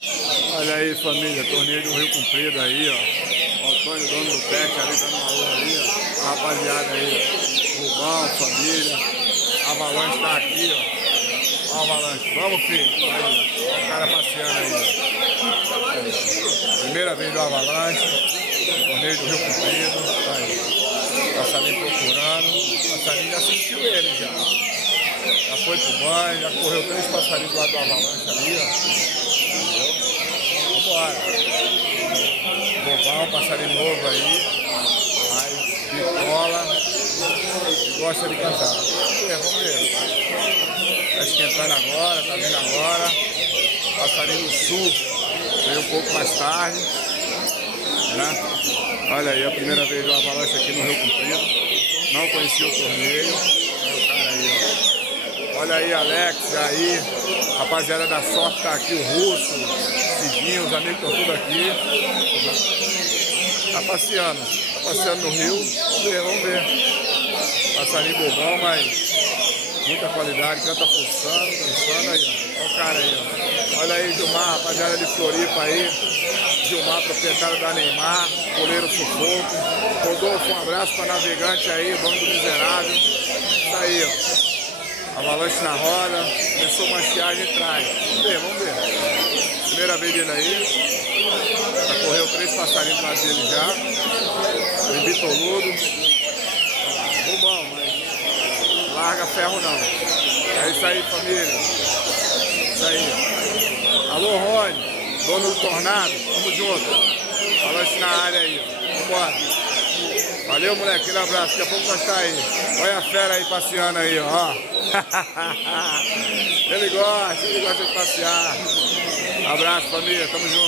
Olha aí, família, torneio do Rio Comprido aí, ó. O Antônio, dono do pet, ali dando uma alô ali, ó. A rapaziada aí, ó. Rubão, família. A Avalanche tá aqui, ó. Ó, Avalanche. Vamos, filho. Aí, ó. Ó o cara passeando aí, ó. Primeira vez do Avalanche. Torneio do Rio Comprido. Tá aí. Passarinho procurando. Passarinho já sentiu ele já. Já foi pro banho, já correu 3 passarinhos do lado do Avalanche ali, ó. Vambora. Bobão, passarinho novo aí. Aí, bicola. Gosta de cantar. Vamos ver. Tá esquentando agora, tá vindo agora. Passarinho do sul. Veio um pouco mais tarde. Né? Olha aí, a primeira vez do Avalanche aqui no Rio Comprido. Não conhecia o torneio. Olha o cara aí, ó. Olha aí, Alex, aí, rapaziada da sorte tá aqui, o Russo, Cidinho, os amigos estão tudo aqui. Tá passeando no rio, vamos ver. Passarinho bobão, mas muita qualidade, canta pulsando, dançando aí, ó. Olha o cara aí, ó. Olha aí, Gilmar, rapaziada de Floripa aí. Gilmar, proprietário da Neymar, goleiro sufoco. Rodolfo, um abraço para navegante aí, dono do miserável. Tá aí, ó. Avalanche na roda, começou a mastiagem e traz. Vamos ver. Primeira vez dele aí. Já correu 3 passarinhos do lado dele já. Tem bitoludo. Bobão, mas larga ferro não. É isso aí, família. Isso aí. Alô, Rony, dono do Tornado. Tamo junto. Avalanche na área aí, ó. Vambora. Valeu, moleque, aquele abraço, daqui a pouco nós tá aí. Olha a fera aí passeando aí, ó. Ele gosta de passear. Abraço, família, tamo junto.